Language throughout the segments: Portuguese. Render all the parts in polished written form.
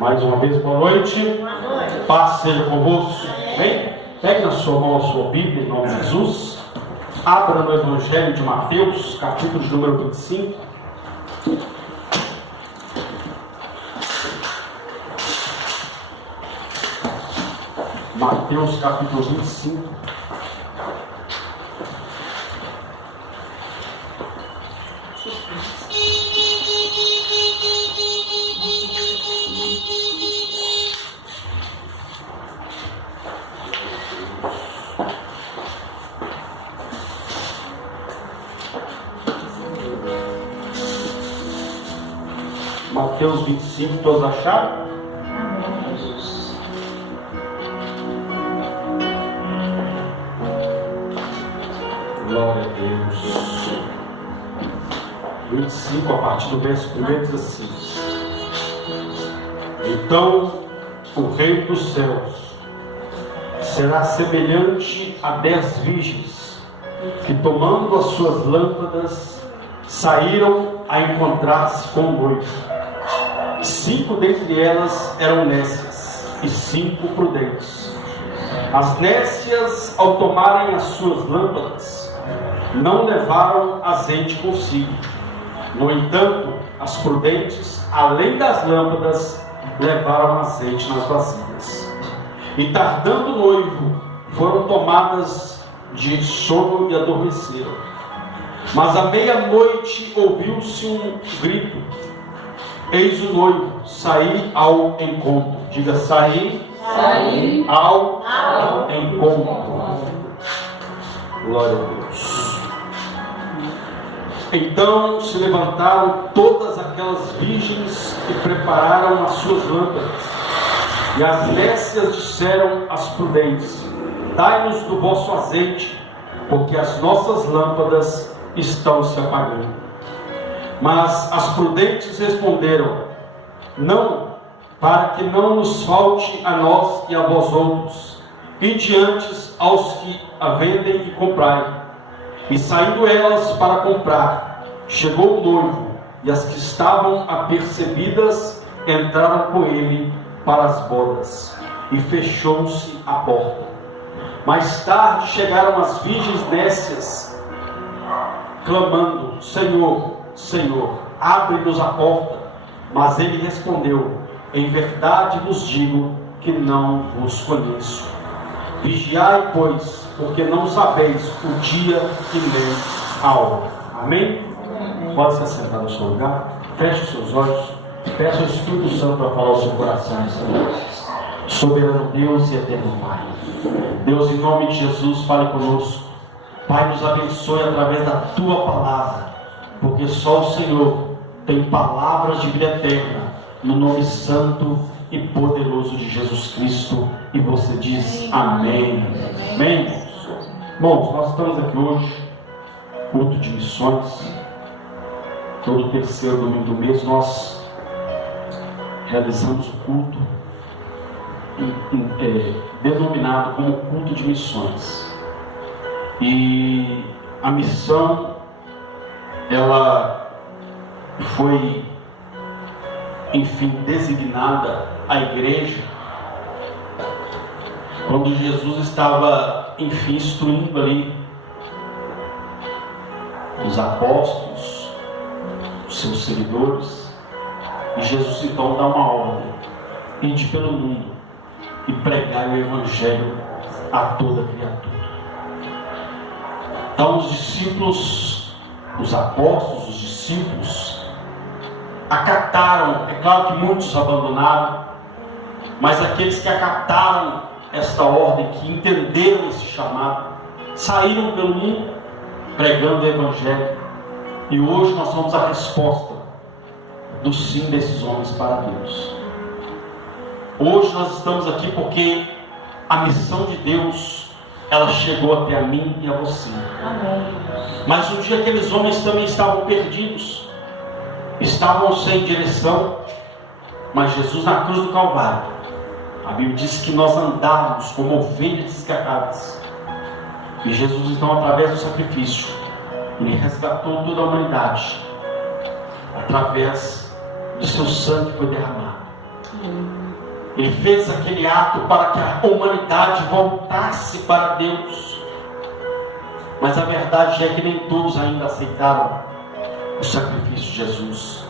Mais uma vez, boa noite. Boa noite. Paz seja convosco. Bem, pegue na sua mão a sua Bíblia, em nome de Jesus. Abra no Evangelho de Mateus, capítulo de número 25. Mateus, capítulo 25. Mateus 25, todos acharam? Glória a Deus. 25, a partir do verso 1 diz assim: Então o reino dos céus será semelhante a 10 virgens que, tomando as suas lâmpadas, saíram a encontrar-se com o noivo. 5 dentre elas eram nécias e 5 prudentes. As nécias, ao tomarem as suas lâmpadas, não levaram azeite consigo. No entanto, as prudentes, além das lâmpadas, levaram azeite nas vasilhas. E tardando o noivo, foram tomadas de sono e adormeceram. Mas à meia-noite ouviu-se um grito: Eis o noivo, saí ao encontro. Diga, saí ao encontro. Glória a Deus. Então se levantaram todas aquelas virgens e prepararam as suas lâmpadas. E as nécias disseram às prudentes: Dai-nos do vosso azeite, porque as nossas lâmpadas estão se apagando. Mas as prudentes responderam: Não, para que não nos falte a nós e a vós outros, e diante aos que a vendem e comprai. E saindo elas para comprar, chegou o noivo, e as que estavam apercebidas entraram com ele para as bodas, e fechou-se a porta. Mais tarde chegaram as virgens nécias, clamando: Senhor, Senhor, abre-nos a porta. Mas ele respondeu: Em verdade vos digo que não vos conheço. Vigiai, pois, porque não sabeis o dia e nem a hora. Amém? Pode se assentar no seu lugar. Feche os seus olhos. Peça ao Espírito Santo para falar o seu coração nessa noite. Soberano Deus e eterno Pai, Deus, em nome de Jesus, fale conosco. Pai, nos abençoe através da Tua palavra, porque só o Senhor tem palavras de vida eterna, no nome santo e poderoso de Jesus Cristo. E você diz amém. Amém, irmãos? Irmãos, nós estamos aqui hoje, culto de missões. Todo terceiro domingo do mês nós realizamos o culto denominado como culto de missões. E a missão, ela foi, enfim, designada à igreja quando Jesus estava, enfim, instruindo ali os apóstolos, os seus seguidores. E Jesus então dá uma ordem: ide pelo mundo e pregai o evangelho a toda criatura. Então os discípulos, os apóstolos, os discípulos acataram. É claro que muitos abandonaram, mas aqueles que acataram esta ordem, que entenderam esse chamado, saíram pelo mundo pregando o evangelho. E hoje nós somos a resposta do sim desses homens para Deus. Hoje nós estamos aqui porque a missão de Deus, ela chegou até a mim e a você. Amém. Mas um dia aqueles homens também estavam perdidos, estavam sem direção. Mas Jesus, na cruz do Calvário, a Bíblia diz que nós andávamos como ovelhas desgarradas. E Jesus então, através do sacrifício, Ele resgatou toda a humanidade, através do seu sangue que foi derramado. Ele fez aquele ato para que a humanidade voltasse para Deus. Mas a verdade é que nem todos ainda aceitaram o sacrifício de Jesus.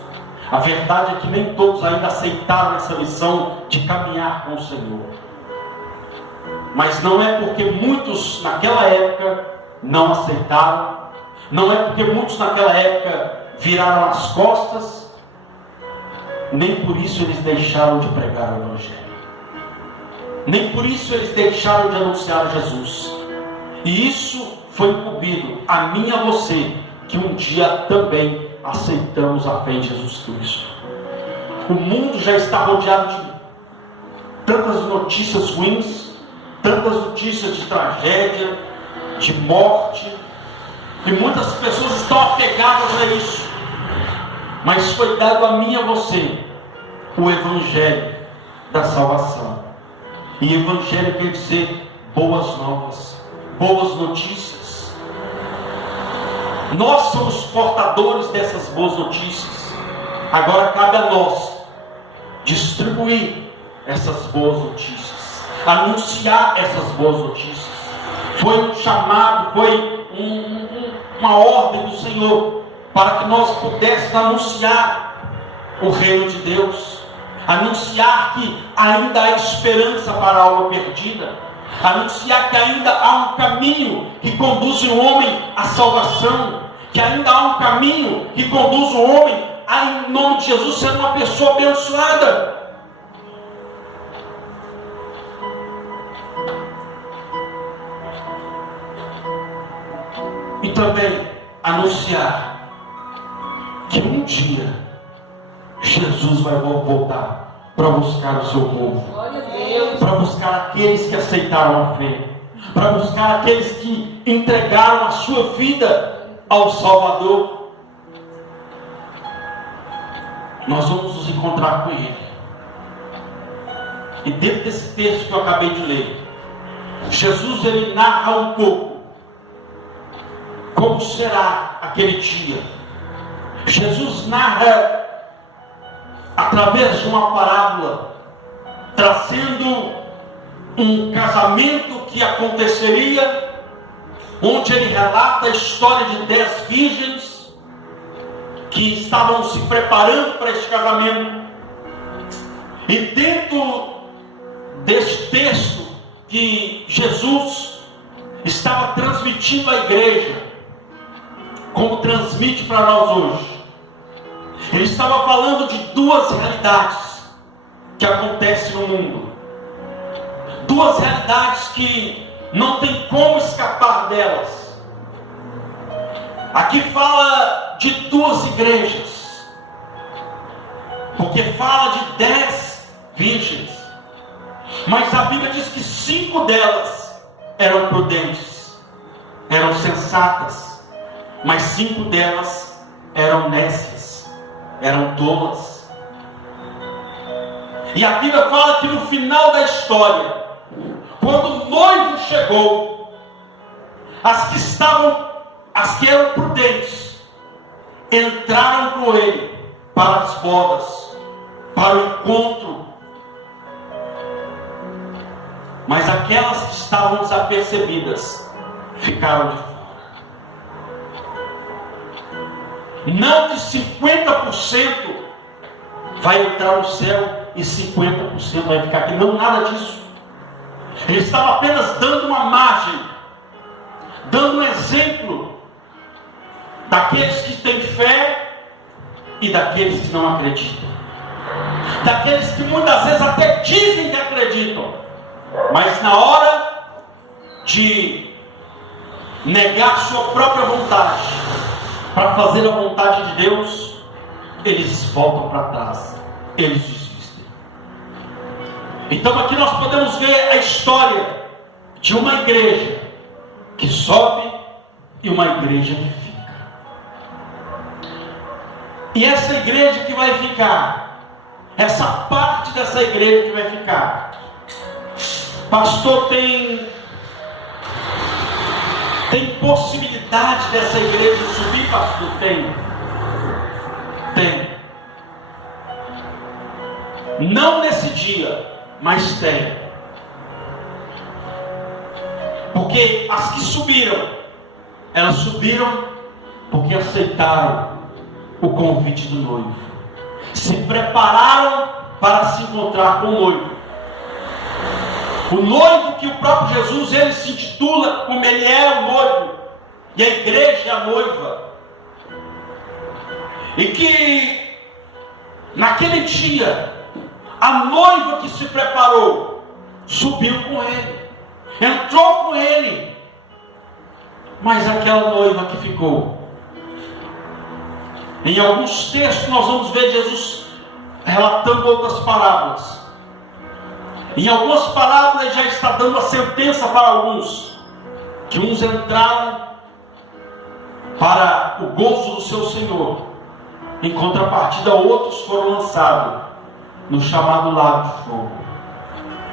A verdade é que nem todos ainda aceitaram essa missão de caminhar com o Senhor. Mas não é porque muitos naquela época não aceitaram, não é porque muitos naquela época viraram as costas, nem por isso eles deixaram de pregar o Evangelho. Nem por isso eles deixaram de anunciar Jesus. E isso foi incumbido a mim e a você, que um dia também aceitamos a fé em Jesus Cristo. O mundo já está rodeado de tantas notícias ruins, tantas notícias de tragédia, de morte, e muitas pessoas estão apegadas a isso. Mas foi dado a mim e a você o Evangelho da salvação. E Evangelho quer dizer boas novas, boas notícias. Nós somos portadores dessas boas notícias. Agora cabe a nós distribuir essas boas notícias, anunciar essas boas notícias. Foi um chamado, foi uma ordem do Senhor para que nós pudéssemos anunciar o reino de Deus, anunciar que ainda há esperança para a alma perdida, anunciar que ainda há um caminho que conduz o homem à salvação, que ainda há um caminho que conduz o homem a, em nome de Jesus, ser uma pessoa abençoada. E também anunciar que um dia Jesus vai voltar para buscar o seu povo, para buscar aqueles que aceitaram a fé, para buscar aqueles que entregaram a sua vida ao Salvador. Nós vamos nos encontrar com Ele. E dentro desse texto que eu acabei de ler, Jesus ele narra um pouco como será aquele dia. Jesus narra através de uma parábola, trazendo um casamento que aconteceria, onde ele relata a história de 10 virgens que estavam se preparando para este casamento. E dentro deste texto que Jesus estava transmitindo à igreja, como transmite para nós hoje, ele estava falando de duas realidades que acontecem no mundo, duas realidades que não tem como escapar delas. Aqui fala de duas igrejas, porque fala de 10 virgens, mas a Bíblia diz que 5 delas eram prudentes, eram sensatas, mas 5 delas eram nécias, eram tolas. E a Bíblia fala que no final da história, quando o noivo chegou, as que eram prudentes, entraram com ele para as bodas, para o encontro. Mas aquelas que estavam desapercebidas ficaram de fora. Não que 50% vai entrar no céu e 50% vai ficar aqui. Não, nada disso. Ele estava apenas dando uma margem, dando um exemplo daqueles que têm fé e daqueles que não acreditam, daqueles que muitas vezes até dizem que acreditam, mas na hora de negar sua própria vontade para fazer a vontade de Deus, eles voltam para trás, eles desistem. Então aqui nós podemos ver a história de uma igreja que sobe e uma igreja que fica. E essa igreja que vai ficar, essa parte dessa igreja que vai ficar, pastor, tem possibilidade dessa igreja subir, pastor? Tem. Não nesse dia, mas tem. Porque as que subiram, elas subiram porque aceitaram o convite do noivo, se prepararam para se encontrar com o noivo. O noivo que o próprio Jesus, ele se intitula como ele é o noivo, e a igreja é a noiva. E que naquele dia a noiva que se preparou subiu com ele, entrou com ele, mas aquela noiva que ficou, em alguns textos nós vamos ver Jesus relatando outras parábolas. Em algumas parábolas ele já está dando a sentença para alguns, que uns entraram para o gozo do seu Senhor, em contrapartida outros foram lançados no chamado lago de fogo.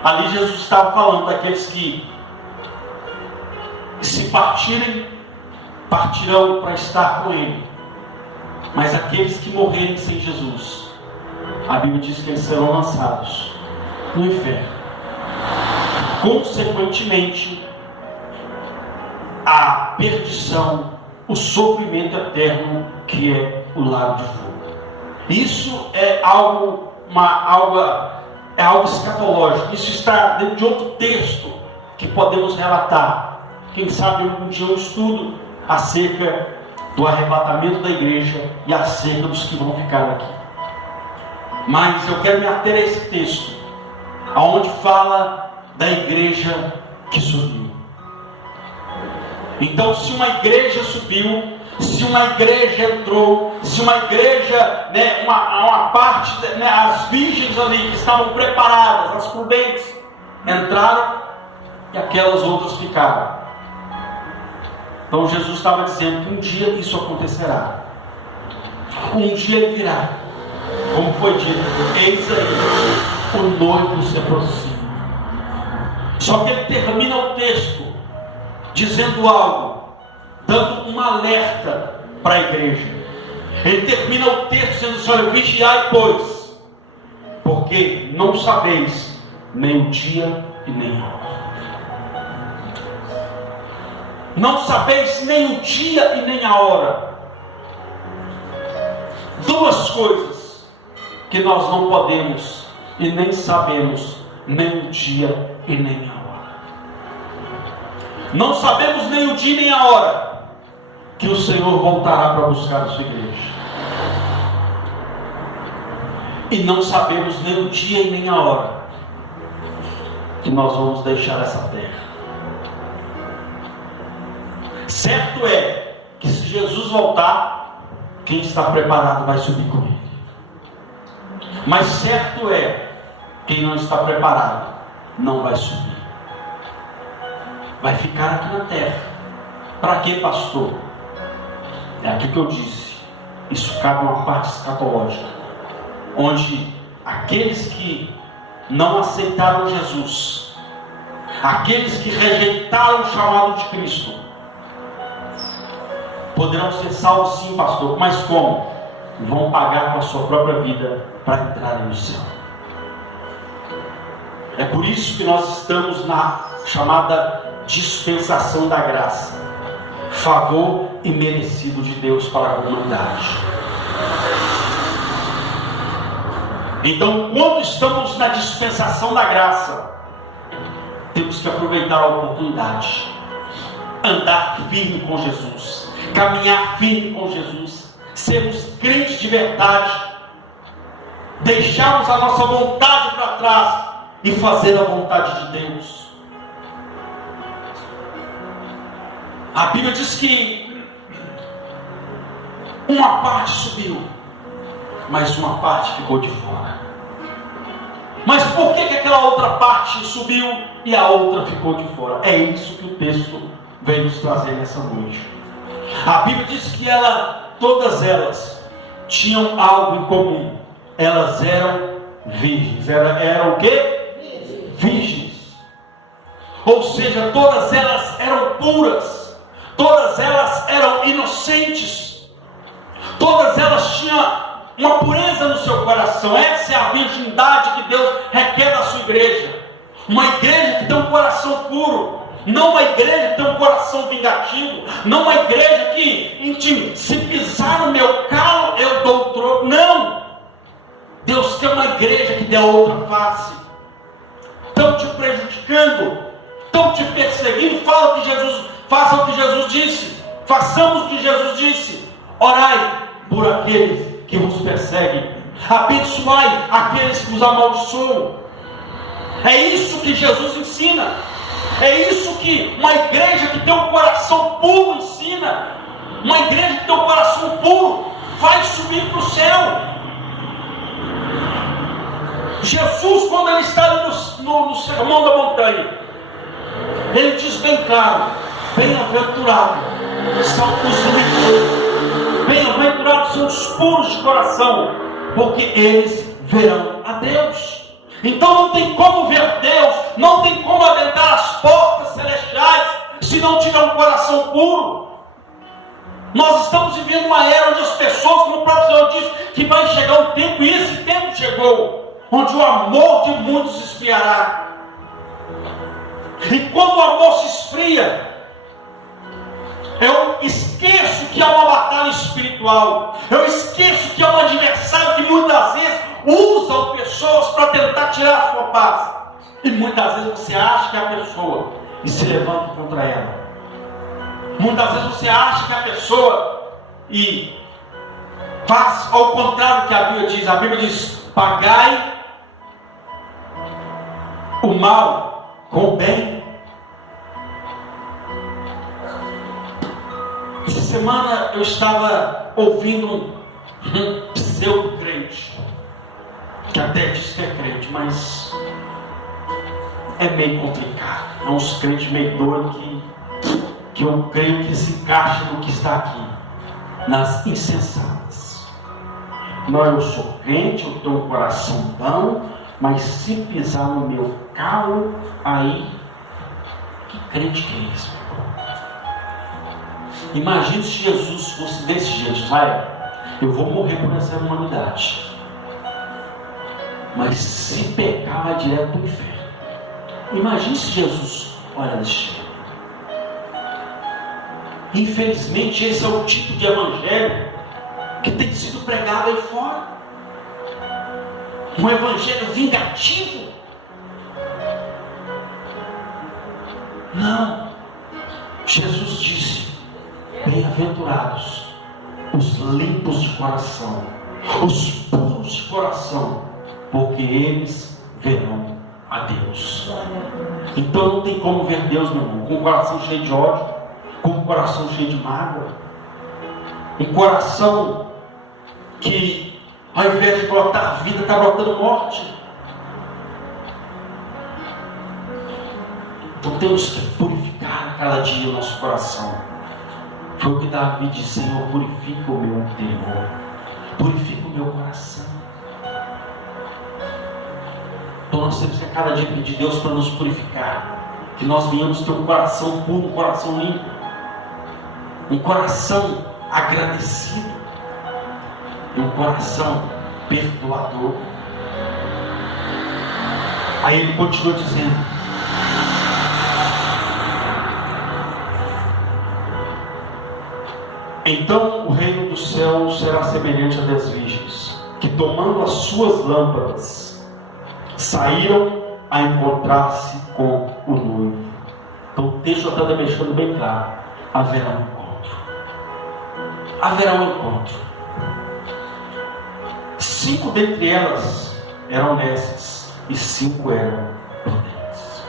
Ali Jesus estava falando daqueles que se partirem, partirão para estar com ele, mas aqueles que morrerem sem Jesus, a Bíblia diz que eles serão lançados no inferno. Consequentemente, a perdição, o sofrimento eterno, que é o lago de fogo. Isso é algo escatológico. Isso está dentro de outro texto que podemos relatar. Quem sabe algum dia eu estudo acerca do arrebatamento da igreja e acerca dos que vão ficar aqui. Mas eu quero me ater a esse texto, aonde fala da igreja que subiu. Então, se uma igreja subiu, se uma igreja entrou, se uma igreja, uma parte, as virgens ali que estavam preparadas, as prudentes, entraram e aquelas outras ficaram. Então Jesus estava dizendo que um dia isso acontecerá. Um dia ele virá, como foi dito, eis aí, o noivo se aproxima. Só que ele termina o texto dizendo algo, dando um alerta para a igreja. Ele termina o texto dizendo assim: olha, vigiai, pois, porque não sabeis nem o dia e nem a hora. Não sabeis nem o dia e nem a hora. Duas coisas que nós não podemos e nem sabemos nem o dia e nem a hora. Não sabemos nem o dia nem a hora que o Senhor voltará para buscar a sua igreja. E não sabemos nem o dia e nem a hora que nós vamos deixar essa terra. Certo é que se Jesus voltar, quem está preparado vai subir com ele. Mas certo é, quem não está preparado não vai subir. Vai ficar aqui na terra. Para quê, pastor? É aquilo que eu disse. Isso cabe uma parte escatológica, onde aqueles que não aceitaram Jesus, aqueles que rejeitaram o chamado de Cristo, poderão ser salvos, sim, pastor. Mas como? Vão pagar com a sua própria vida para entrarem no céu. É por isso que nós estamos na chamada dispensação da graça, favor imerecido de Deus para a humanidade. Então, quando estamos na dispensação da graça, temos que aproveitar a oportunidade, andar firme com Jesus, caminhar firme com Jesus, sermos crentes de verdade, deixarmos a nossa vontade para trás e fazer a vontade de Deus. A Bíblia diz que uma parte subiu, mas uma parte ficou de fora. Mas por que aquela outra parte subiu e a outra ficou de fora? É isso que o texto vem nos trazer nessa noite. A Bíblia diz que todas elas tinham algo em comum. Elas eram virgens. Eram o quê? Virgens. Ou seja, todas elas eram puras. Todas elas eram inocentes. Todas elas tinham uma pureza no seu coração. Essa é a virgindade que Deus requer da sua igreja. Uma igreja que tem um coração puro. Não uma igreja que tem um coração vingativo. Não uma igreja que, se pisar no meu calo, eu dou o troco. Não! Deus quer uma igreja que dê a outra face. Estão te prejudicando, estão te perseguindo. Faça o que Jesus disse. Façamos o que Jesus disse. Orai por aqueles que vos perseguem. Abençoai aqueles que vos amaldiçoam. É isso que Jesus ensina. É isso que uma igreja que tem um coração puro ensina. Uma igreja que tem um coração puro vai subir para o céu. Jesus, quando ele está ali no sermão da montanha, ele diz bem claro: bem-aventurados são os limpos, bem-aventurados são os puros de coração, porque eles verão a Deus. Então não tem como ver Deus, não tem como adentrar as portas celestiais, se não tiver um coração puro. Nós estamos vivendo uma era onde as pessoas, como o próprio Senhor disse, que vai chegar um tempo, e esse tempo chegou, onde o amor de muitos esfriará. E quando o amor se esfria, eu esqueço que há uma batalha espiritual. Eu esqueço que há um adversário que muitas vezes usa pessoas para tentar tirar a sua paz. E muitas vezes você acha que é a pessoa e se levanta contra ela. Muitas vezes você acha que é a pessoa e faz ao contrário do que a Bíblia diz. A Bíblia diz: pagai o mal com o bem. Essa semana eu estava ouvindo um pseudo-crente, que até diz que é crente, mas é meio complicado. É uns crentes meio doidos que eu creio que se encaixa no que está aqui, nas insensatas. Não, eu sou crente, eu tenho um coração bom, mas se pisar no meu calo, aí, que crente que é esse? Imagine se Jesus fosse desse jeito: vai, eu vou morrer por essa humanidade, mas se pecar, vai direto para o inferno. Imagine se Jesus olha desse jeito. Infelizmente, esse é o tipo de evangelho que tem sido pregado aí fora. Um evangelho vingativo. Não. Jesus disse: bem-aventurados os limpos de coração, os puros de coração, porque eles verão a Deus. Então não tem como ver Deus, meu irmão, com o coração cheio de ódio, com o coração cheio de mágoa, um coração que, ao invés de brotar vida, está brotando morte. Então temos que purificar a cada dia o nosso coração. Foi o que Davi disse: Senhor, purifica o meu interior, purifica o meu coração. Então nós temos que a cada dia pedir a Deus para nos purificar, que nós venhamos ter um coração puro, um coração limpo, um coração agradecido e um coração perdoador. Aí ele continua dizendo: então o reino do céu será semelhante a 10 virgens, que tomando as suas lâmpadas, saíram a encontrar-se com o noivo. Então o texto está deixando bem claro: haverá um encontro. Haverá um encontro. 5 dentre elas eram honestas e 5 eram prudentes.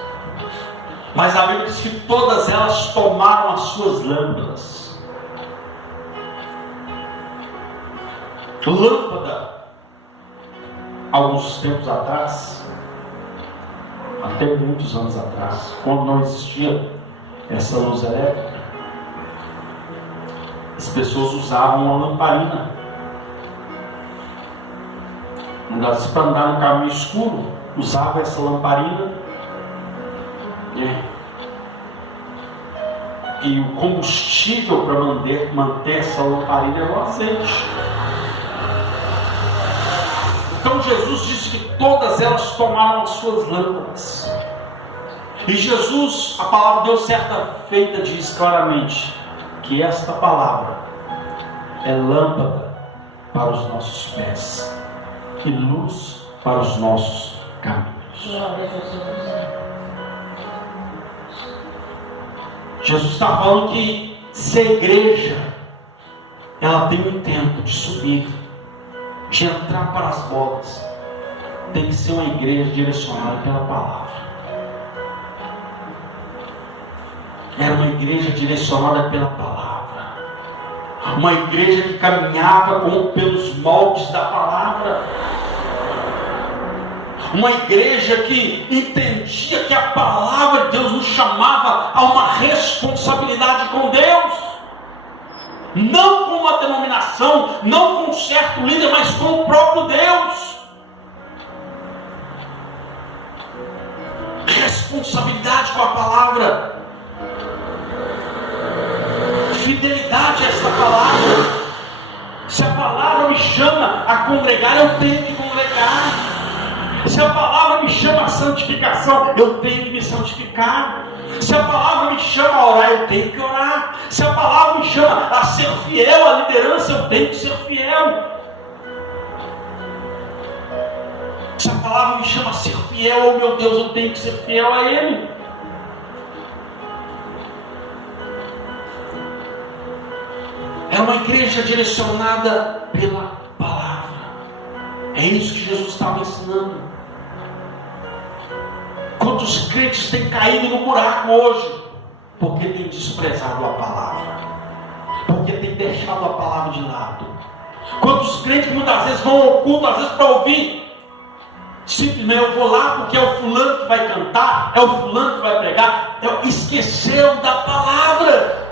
Mas a Bíblia diz que todas elas tomaram as suas lâmpadas. Lâmpada, alguns tempos atrás, até muitos anos atrás, quando não existia essa luz elétrica, as pessoas usavam uma lamparina. Não dá para andar no caminho escuro, usava essa lamparina. E o combustível para manter essa lamparina era o azeite. Então Jesus disse que todas elas tomaram as suas lâmpadas. E Jesus, a palavra de Deus certa feita, diz claramente que esta palavra é lâmpada para os nossos pés e luz para os nossos caminhos. Jesus está falando que se a igreja ela tem um tempo de subir, de entrar para as bodas, tem que ser uma igreja direcionada pela palavra. Era uma igreja direcionada pela palavra, uma igreja que caminhava pelos moldes da palavra, uma igreja que entendia que a palavra de Deus nos chamava a uma responsabilidade com Deus, não com uma denominação, não com um certo líder, mas com o próprio Deus. Responsabilidade com a palavra, fidelidade a esta palavra. Se a palavra me chama a congregar, eu tenho que congregar. Se a palavra me chama a santificação, eu tenho que me santificar. Se a palavra me chama a orar, eu tenho que orar. Se a palavra me chama a ser fiel à liderança, eu tenho que ser fiel. Se a palavra me chama a ser fiel ao meu Deus, eu tenho que ser fiel a Ele. É uma igreja direcionada pela palavra. É isso que Jesus estava ensinando. Quantos crentes têm caído no buraco hoje? Porque têm desprezado a palavra, porque têm deixado a palavra de lado. Quantos crentes muitas vezes vão ao culto, às vezes para ouvir, simplesmente eu vou lá porque é o fulano que vai cantar, é o fulano que vai pregar, esqueceu da palavra.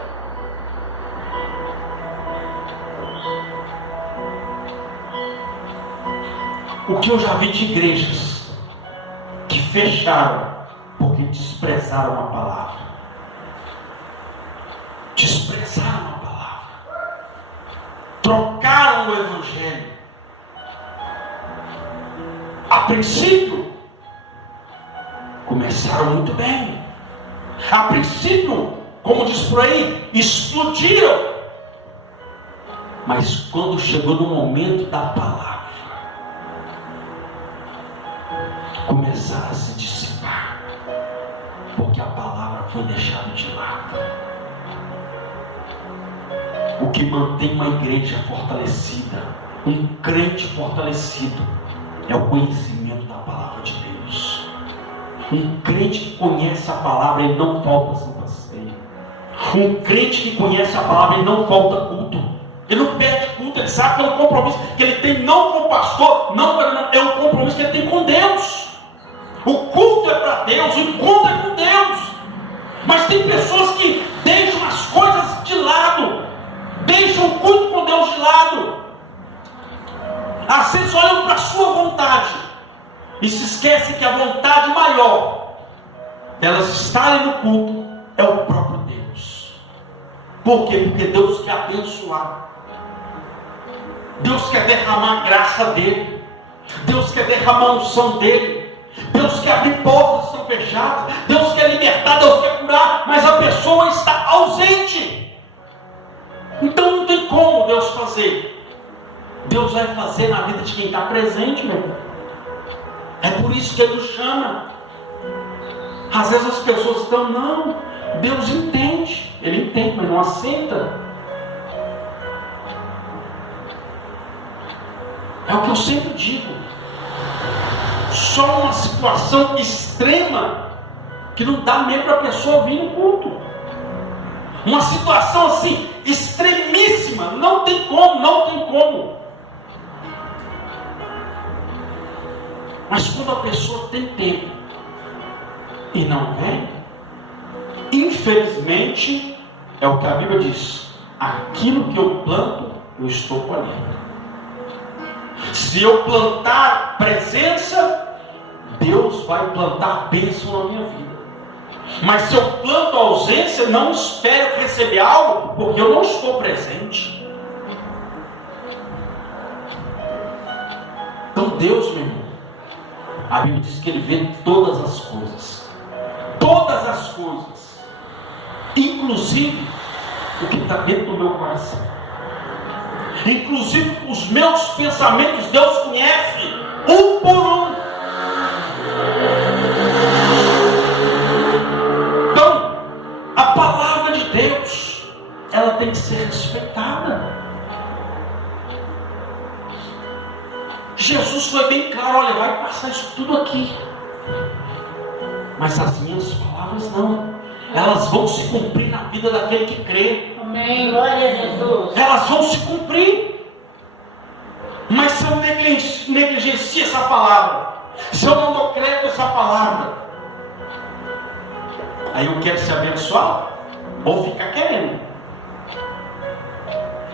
O que eu já vi de igrejas que fecharam porque desprezaram a palavra. Desprezaram a palavra. Trocaram o evangelho. A princípio, começaram muito bem. A princípio, como diz por aí, explodiram. Mas quando chegou no momento da palavra, começaram a se dissipar, porque a palavra foi deixada de lado. O que mantém uma igreja fortalecida, um crente fortalecido, é o conhecimento da palavra de Deus. Um crente que conhece a palavra, ele não falta Santa Ceia. Um crente que conhece a palavra, ele não falta culto. Ele não perde culto, ele sabe que é um compromisso que ele tem não com o pastor, não, é um compromisso que ele tem com Deus. O culto é para Deus, o encontro é com Deus. Mas tem pessoas que deixam as coisas de lado, deixam o culto com Deus de lado. Às vezes olham para a sua vontade e se esquecem que a vontade maior delas estarem no culto é o próprio Deus. Por quê? Porque Deus quer abençoar. Deus quer derramar a graça dele. Deus quer derramar a unção dele. Deus quer abrir portas que estão fechadas. Deus quer libertar, Deus quer curar. Mas a pessoa está ausente. Então não tem como Deus fazer. Deus vai fazer na vida de quem está presente, meu irmão. É por isso que Ele nos chama. Às vezes as pessoas estão, não, Deus entende. Ele entende, mas não aceita. É o que eu sempre digo. Só uma situação extrema que não dá medo para a pessoa vir no culto. Uma situação assim, extremíssima, não tem como, não tem como. Mas quando a pessoa tem tempo e não vem, infelizmente, é o que a Bíblia diz: aquilo que eu planto, eu estou colhendo. Se eu plantar presença, Deus vai plantar bênção na minha vida. Mas se eu planto ausência, não espero receber algo, porque eu não estou presente. Então Deus, meu irmão, a Bíblia diz que Ele vê todas as coisas. Todas as coisas. Inclusive o que está dentro do meu coração. Inclusive os meus pensamentos, Deus conhece um por um. Então, a palavra de Deus, ela tem que ser respeitada. Jesus foi bem claro: olha, vai passar isso tudo aqui, mas as minhas palavras não. Elas vão se cumprir na vida daquele que crê. Amém, glória a Jesus. Elas vão se cumprir. Mas se eu negligencio essa palavra, se eu não dou crédito a essa palavra, aí eu quero ser abençoado ou ficar querendo.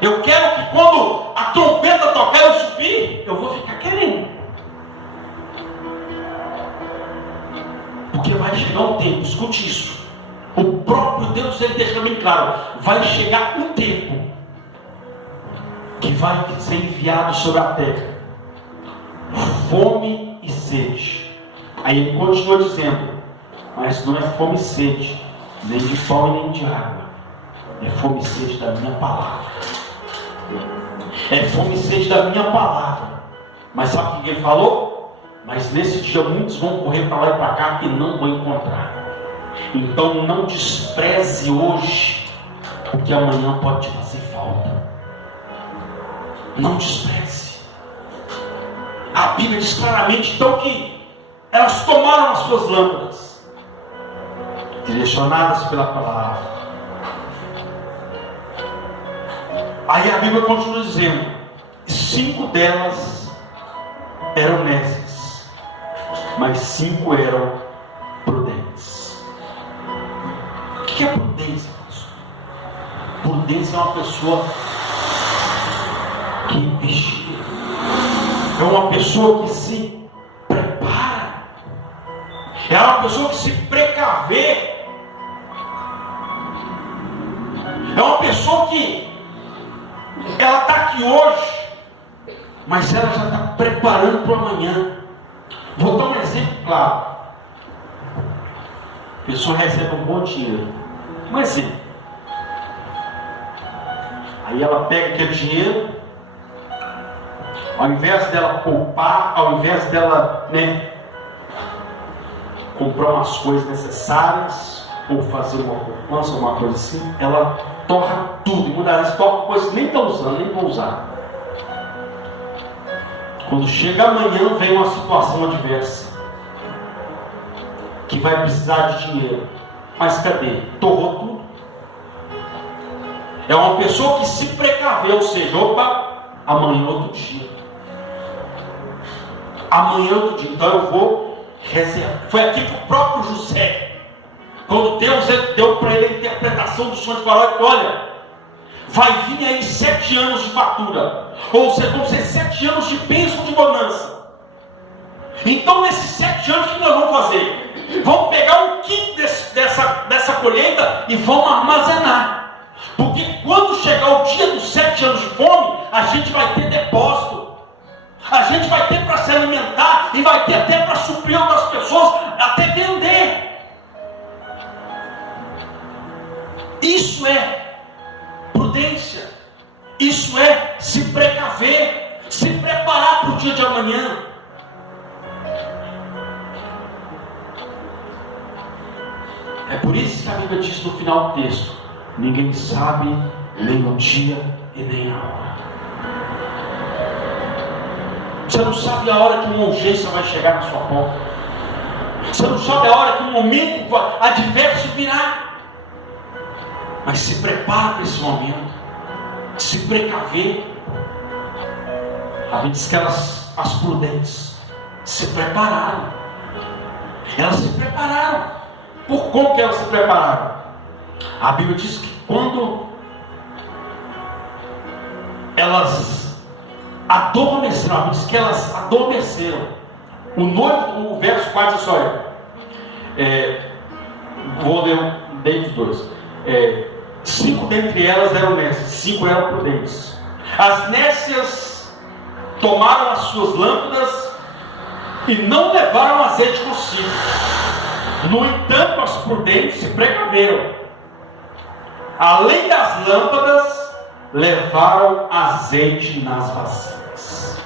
Eu quero que quando a trombeta tocar eu subir, eu vou ficar querendo. Porque vai chegar um tempo, escute isso. O próprio Deus, Ele deixa bem claro: vai chegar um tempo que vai ser enviado sobre a terra fome e sede. Aí Ele continua dizendo: mas não é fome e sede, nem de pão e nem de água, é fome e sede da minha palavra. É fome e sede da minha palavra. Mas sabe o que Ele falou? Mas nesse dia muitos vão correr para lá e para cá e não vão encontrar. Então não despreze hoje, porque amanhã pode te fazer falta. Não despreze. A Bíblia diz claramente então que elas tomaram as suas lâmpadas, direcionadas pela palavra. Aí a Bíblia continua dizendo: 5 delas eram nécias, mas 5 eram prudentes. O que é prudência, pastor? Prudência é uma pessoa que vigia, é uma pessoa que se prepara, é uma pessoa que se precavê, é uma pessoa que ela está aqui hoje, mas ela já está preparando para amanhã. Vou dar um exemplo claro. A pessoa recebe um bom dinheiro, um exemplo. Aí ela pega aquele dinheiro, ao invés dela poupar, ao invés dela comprar umas coisas necessárias, ou fazer uma poupança, uma coisa assim, ela torra tudo, e muitas vezes torra coisas que nem está usando, nem vou usar. Quando chega amanhã, vem uma situação adversa, que vai precisar de dinheiro. Mas cadê? Torrou tudo. É uma pessoa que se precaveu, ou seja, opa, amanhã é outro dia. Amanhã é outro dia, então eu vou reservar. Foi aqui que o próprio José, quando Deus deu para ele a interpretação do sonho de Faraó, que olha, vai vir aí 7 anos de fartura, ou seja, vão ser 7 anos de bênção, de bonança. Então nesses 7 anos, o que nós vamos fazer? Vamos pegar um quinto dessa colheita e vamos armazenar. Porque quando chegar o dia dos 7 anos de fome, a gente vai ter depósito. A gente vai ter para se alimentar e vai ter até para suprir outras pessoas, até vender. Isso é prudência. Isso é se precaver, se preparar para o dia de amanhã. É por isso que a Bíblia diz no final do texto: ninguém sabe nem o dia e nem a hora. Você não sabe a hora que uma urgência vai chegar na sua porta. Você não sabe a hora que um momento adverso virá. Mas se prepara para esse momento. Se precaver. A Bíblia diz que as prudentes se prepararam. Elas se prepararam. Por como que elas se prepararam? A Bíblia diz que quando elas adormeceram, a Bíblia diz que elas adormeceram. O verso 4 diz: olha, vou ler dentre os dois. 5 dentre elas eram nécias, 5 eram prudentes. As nécias tomaram as suas lâmpadas e não levaram azeite consigo. No entanto, os prudentes se precaveram. Além das lâmpadas, levaram azeite nas vasilhas.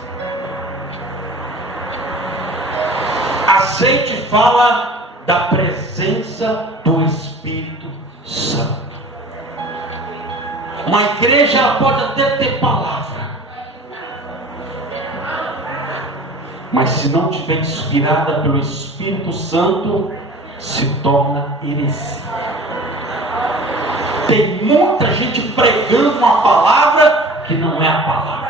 Azeite fala da presença do Espírito Santo. Uma igreja pode até ter palavra, mas se não estiver inspirada pelo Espírito Santo, se torna heresia. Tem muita gente pregando uma palavra que não é a palavra.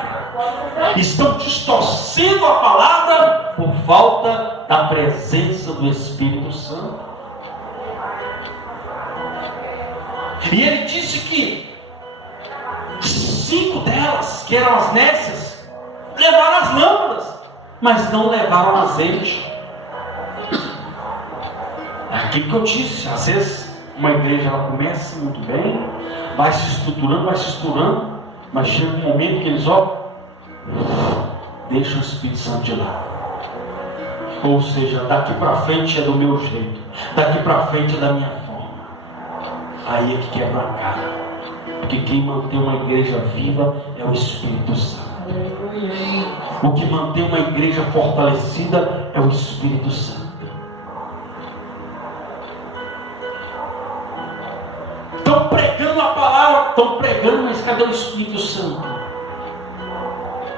Estão distorcendo a palavra por falta da presença do Espírito Santo. E ele disse que 5 delas, que eram as nécias, levaram as lâmpadas, mas não levaram azeite. É aquilo que eu disse. Às vezes uma igreja ela começa muito bem, vai se estruturando, mas chega um momento que eles deixam o Espírito Santo de lado. Ou seja, daqui para frente é do meu jeito, daqui para frente é da minha forma. Aí é que quebra a cara, porque quem mantém uma igreja viva é o Espírito Santo. O que mantém uma igreja fortalecida é o Espírito Santo. Estão pregando a palavra, estão pregando, mas cadê o Espírito Santo?